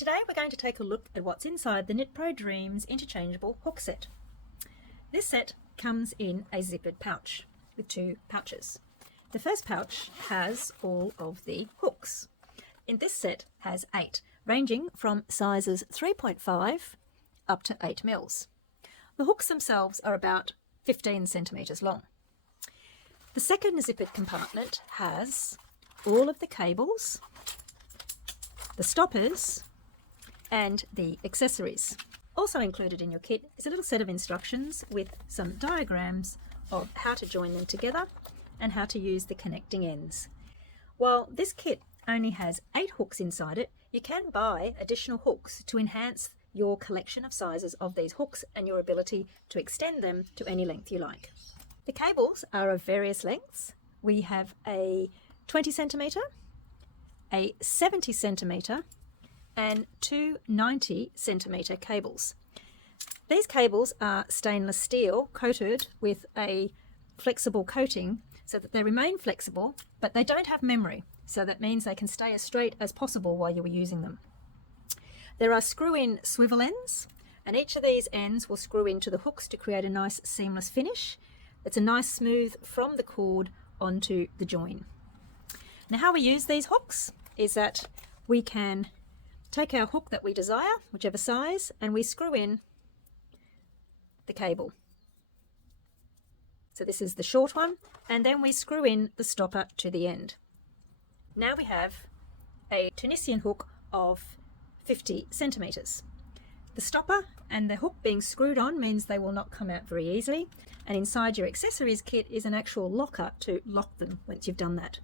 Today we're going to take a look at what's inside the KnitPro Dreamz Interchangeable hook set. This set comes in a zippered pouch with two pouches. The first pouch has all of the hooks. In this set has 8, ranging from sizes 3.5 up to 8 mils. The hooks themselves are about 15 centimetres long. The second zippered compartment has all of the cables, the stoppers and the accessories. Also included in your kit is a little set of instructions with some diagrams of how to join them together and how to use the connecting ends. While this kit only has 8 hooks inside it, you can buy additional hooks to enhance your collection of sizes of these hooks and your ability to extend them to any length you like. The cables are of various lengths. We have a 20 centimetre, a 70 centimetre and 2 90 centimetre cables. These cables are stainless steel coated with a flexible coating so that they remain flexible, but they don't have memory, so that means they can stay as straight as possible while you are using them. There are screw-in swivel ends, and each of these ends will screw into the hooks to create a nice seamless finish. It's a nice smooth from the cord onto the join. Now how we use these hooks is that we can take our hook that we desire, whichever size, and we screw in the cable. So this is the short one, and then we screw in the stopper to the end. Now we have a Tunisian hook of 50 centimetres. The stopper and the hook being screwed on means they will not come out very easily, and inside your accessories kit is an actual locker to lock them once you've done that.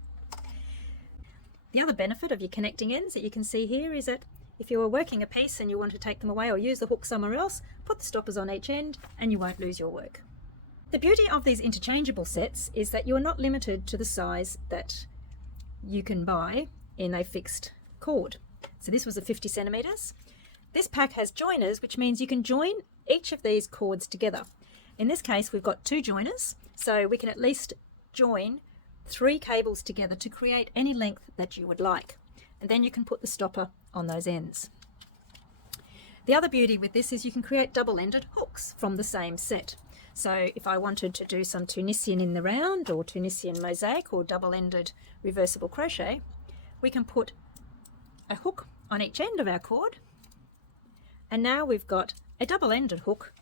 The other benefit of your connecting ends that you can see here is that if you are working a piece and you want to take them away or use the hook somewhere else, put the stoppers on each end and you won't lose your work. The beauty of these interchangeable sets is that you are not limited to the size that you can buy in a fixed cord. So this was a 50 centimetres. This pack has joiners, which means you can join each of these cords together. In this case, we've got 2 joiners, so we can at least join 3 cables together to create any length that you would like. And then you can put the stopper on those ends. The other beauty with this is you can create double-ended hooks from the same set. So if I wanted to do some Tunisian in the round or Tunisian mosaic or double-ended reversible crochet, we can put a hook on each end of our cord, and now we've got a double-ended hook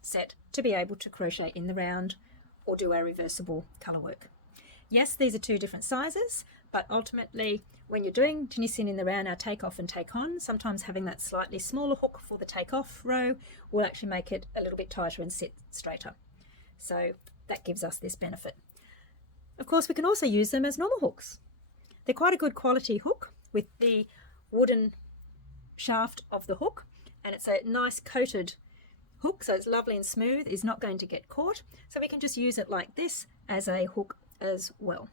set to be able to crochet in the round or do our reversible colour work. Yes, these are 2 different sizes, but ultimately when you're doing Tunisian in the round, our take off and take on, sometimes having that slightly smaller hook for the take off row will actually make it a little bit tighter and sit straighter. So that gives us this benefit. Of course, we can also use them as normal hooks. They're quite a good quality hook with the wooden shaft of the hook, and it's a nice coated hook, so it's lovely and smooth, is not going to get caught. So we can just use it like this as a hook as well.